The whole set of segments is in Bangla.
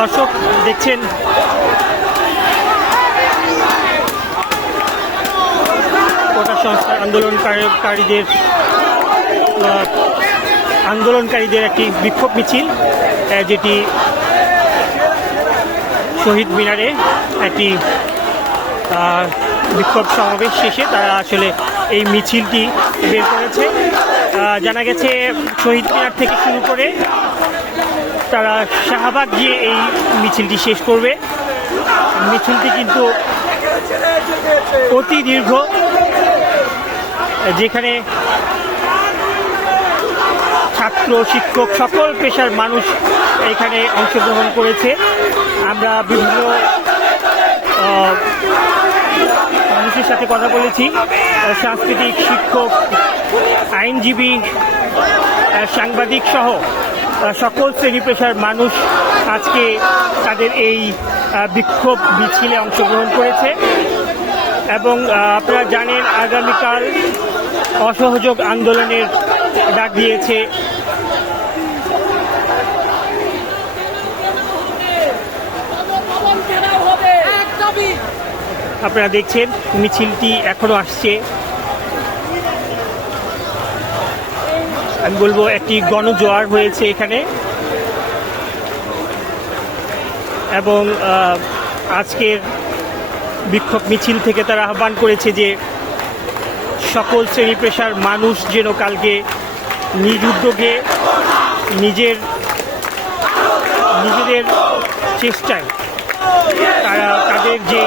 দর্শক দেখছেন। কোটা সংস্কার আন্দোলনকারীদের আন্দোলনকারীদের একটি বিক্ষোভ মিছিল যেটি শহীদ মিনারে একটি বিক্ষোভ সমাবেশ শেষে তারা আসলে এই মিছিলটি বের করেছে। জানা গেছে শহীদ মিনার থেকে শুরু করে তারা শাহবাগ গিয়ে এই মিছিলটি শেষ করবে। মিছিলটি কিন্তু অতি দীর্ঘ, যেখানে ছাত্র, শিক্ষক, সকল পেশার মানুষ এখানে অংশগ্রহণ করেছে। আমরা বিভিন্ন মানুষের সাথে কথা বলেছি। সাংস্কৃতিক শিক্ষক, আইনজীবী সাংবাদিক সহ সকল শ্রেণি পেশার মানুষ আজকে তাদের এই বিক্ষোভ মিছিলে অংশগ্রহণ করেছে। এবং আপনারা জানেন আগামীকাল অসহযোগ আন্দোলনের ডাক দিয়েছে। আপনারা দেখছেন মিছিলটি এখনও আসছে। আমি বলব একটি গণজোয়ার হয়েছে এখানে। এবং আজকের বিক্ষোভ মিছিল থেকে তারা আহ্বান করেছে যে সকল শ্রেণি পেশার মানুষ যেন কালকে নিজ উদ্যোগে নিজের, নিজেদের চেষ্টায় তারা তাদের যে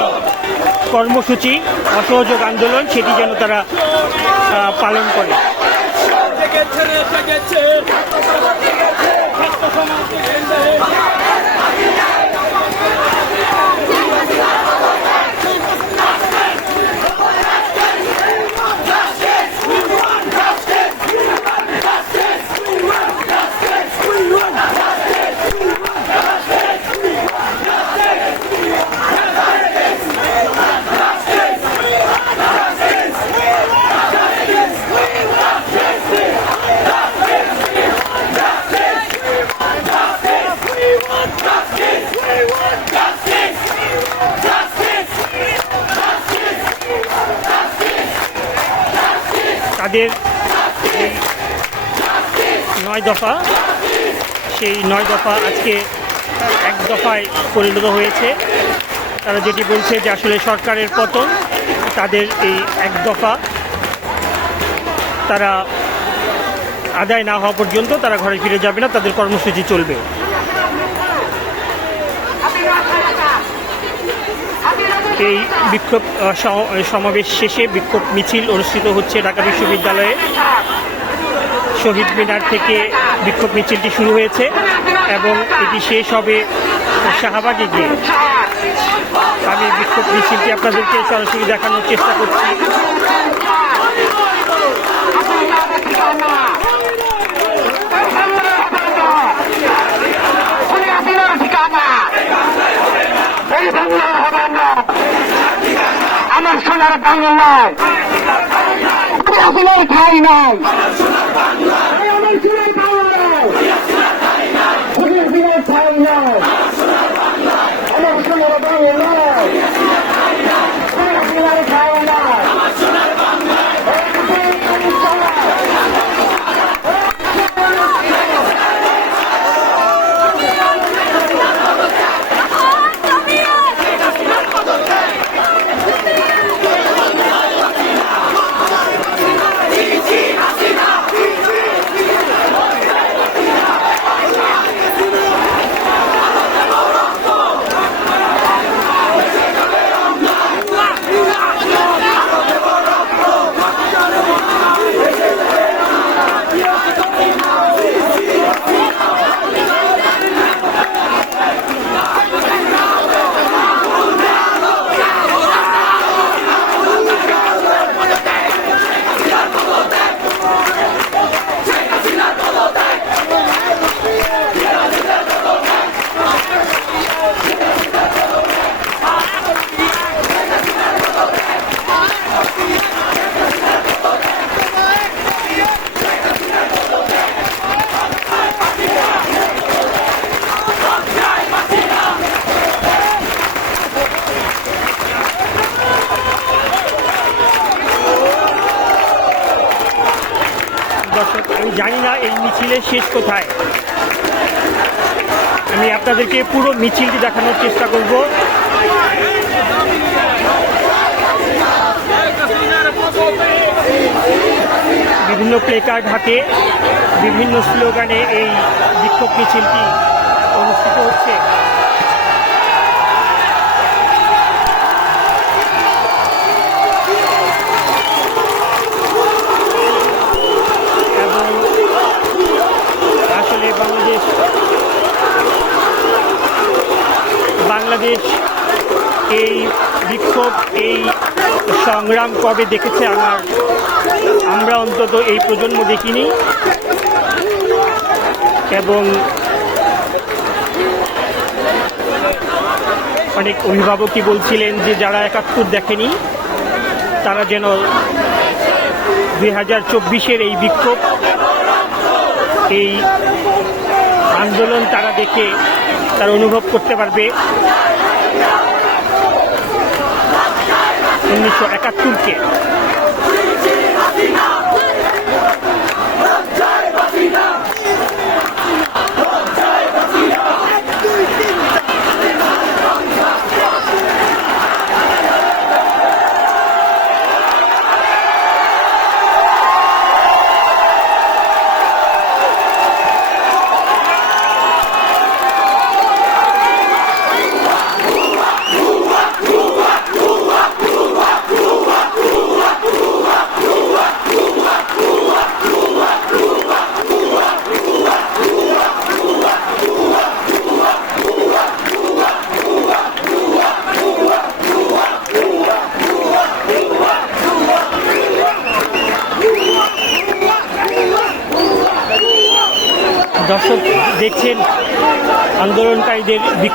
কর্মসূচি, অসহযোগ আন্দোলন, সেটি যেন তারা পালন করে। জেগেছে রে গেছে। ছাত্র সমাজ জেগেছে তাদের নয় দফা, সেই নয় দফা আজকে এক দফায় পরিণত হয়েছে। তারা যেটি বলছে যে আসলে সরকারের পতন, তাদের এই এক দফা তারা আদায় না হওয়া পর্যন্ত তারা ঘরে ফিরে যাবে না, তাদের কর্মসূচি চলবে। এই বিক্ষোভ সমাবেশ শেষে বিক্ষোভ মিছিল অনুষ্ঠিত হচ্ছে ঢাকা বিশ্ববিদ্যালয়ে। শহীদ মিনার থেকে বিক্ষোভ মিছিলটি শুরু হয়েছে এবং এটি শেষ হবে শাহবাগে গিয়ে। আমি বিক্ষোভ মিছিলটি আপনাদেরকে সরাসরি দেখানোর চেষ্টা করছি। সোনার বাংলা নয় খাই নাই। সোনার বাংলা নয় খুবই বিরাট ঠাই নয় আমার সোনার বাংলা নয় সোনার ঠাই নয় দর্শক আমি জানি না মিছিলের শেষ কোথায়? আমি আপনাদেরকে পুরো মিছিলটি দেখানোর চেষ্টা করব। বিভিন্ন প্লেকার্ড হাতে বিভিন্ন স্লোগানে এই বিক্ষোভ মিছিলটি অনুষ্ঠিত হচ্ছে এবং আসলে বাংলাদেশ বাংলাদেশ এই বিক্ষোভ, এই সংগ্রাম কবে দেখেছে আমার? আমরা অন্তত এই প্রজন্ম দেখিনি। এবং অনেক অভিভাবকই বলছিলেন যে যারা একাত্তর দেখেনি, তারা যেন দুই হাজার চব্বিশের এই বিক্ষোভ, এই আন্দোলন তারা দেখে, তারা অনুভব করতে পারবে। উনিশশো একাত্তরকে।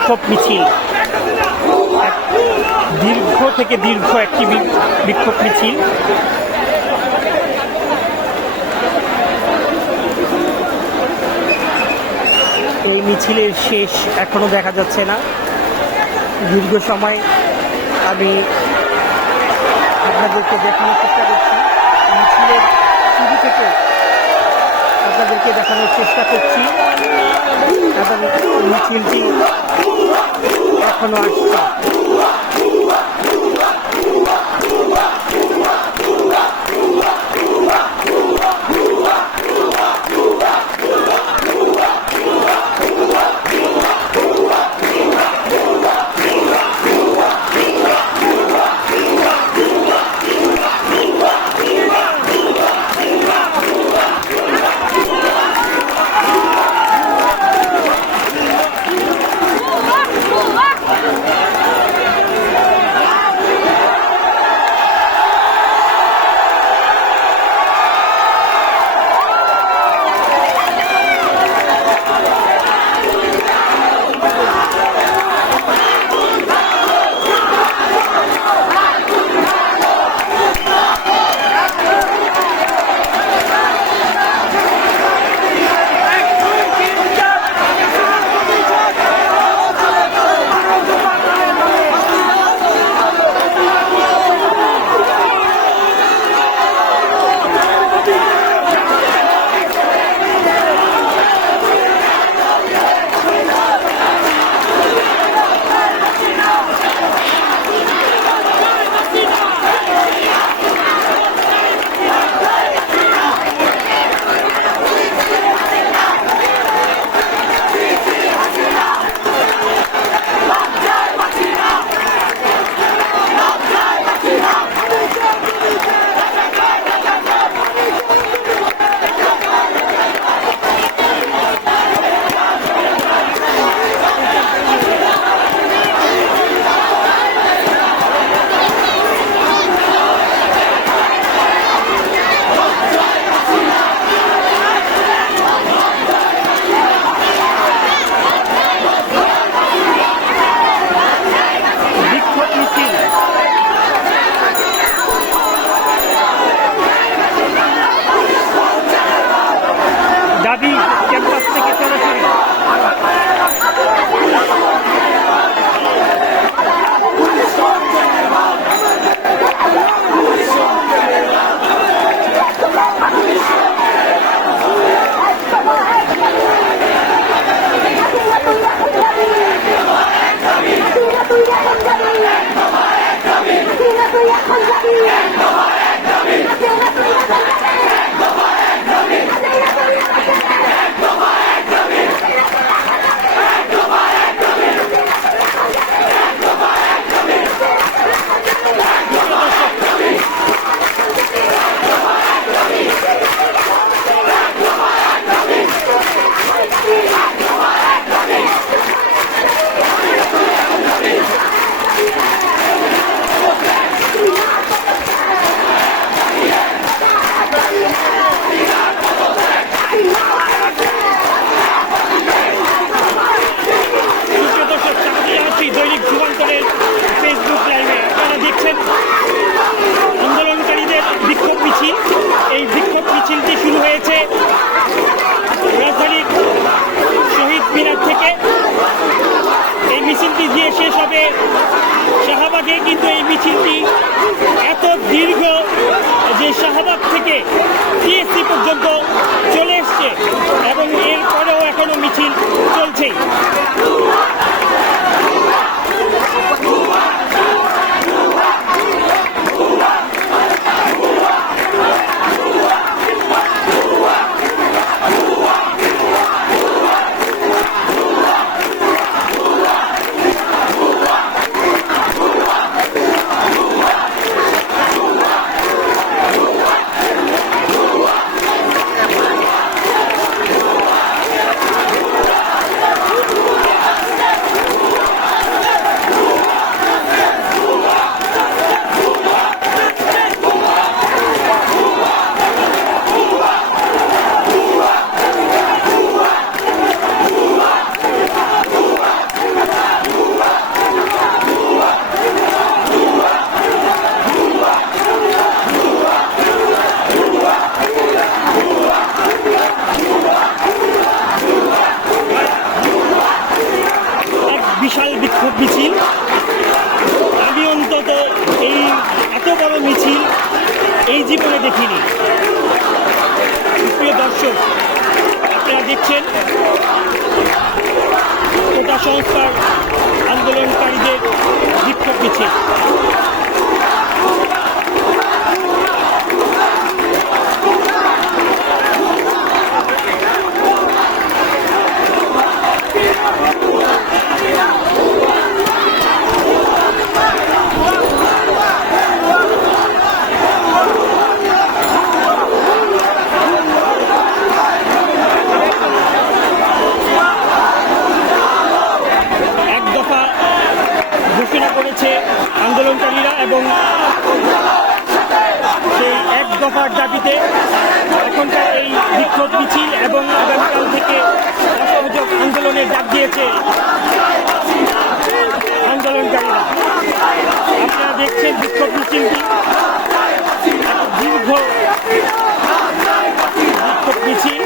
বিক্ষোভ মিছিল। দীর্ঘ থেকে দীর্ঘ একটি বিক্ষোভ মিছিল। এই মিছিলের শেষ এখনও দেখা যাচ্ছে না। দীর্ঘ সময় আমি আপনাদেরকে দেখানোর চেষ্টা করছি। মিছিলের শুরু থেকে আপনাদেরকে দেখানোর চেষ্টা করছি। এবং মিছিলটি এখনও আসছে। যে শাহবাগ থেকে টিএসসি পর্যন্ত চলে এসছে এবং এরপরেও এখনও মিছিল চলছেই এক বিশাল বিক্ষোভ মিছিল আমি অন্তত এই এত বড় মিছিল এই জীবনে দেখিনি প্রিয় দর্শক আপনারা দেখছেন কোটা সংস্কার আন্দোলনকারীদের বিক্ষোভ মিছিল এক দফা ঘোষণা করেছে আন্দোলনকারীরা এবং সেই এক দফার দাবিতে এখনকার এই বিক্ষোভ মিছিল এবং আগামীকাল থেকে অসহযোগ আন্দোলনের ডাক দিয়েছে আন্দোলনকারীরা। আপনারা দেখছেন বিক্ষোভ মিছিলটি। দীর্ঘ বিক্ষোভ মিছিল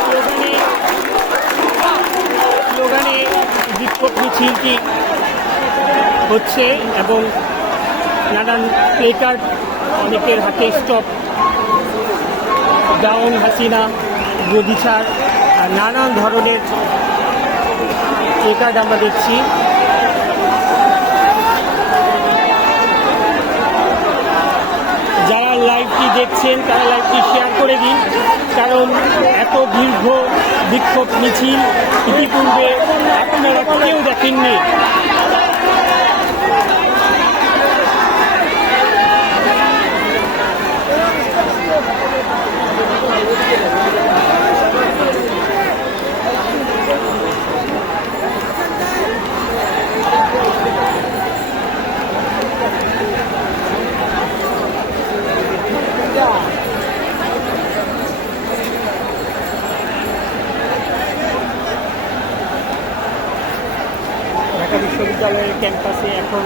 স্লোগানে স্লোগানে বিক্ষোভ মিছিলটি হচ্ছে এবং নানান প্লেকার্ড অনেকের হাতে স্টপ ডাউন হাসিনা গদিছাড় আর নানান ধরনের প্লেকার্ড আমরা দেখছি। যারা লাইভটি দেখছেন, তারা লাইভটি শেয়ার করে দিন, কারণ এত দীর্ঘ বিক্ষোভ মিছিল ইতিপূর্বে আপনারা কেউ দেখেননি ঢাকা বিশ্ববিদ্যালয়ের ক্যাম্পাসে এখন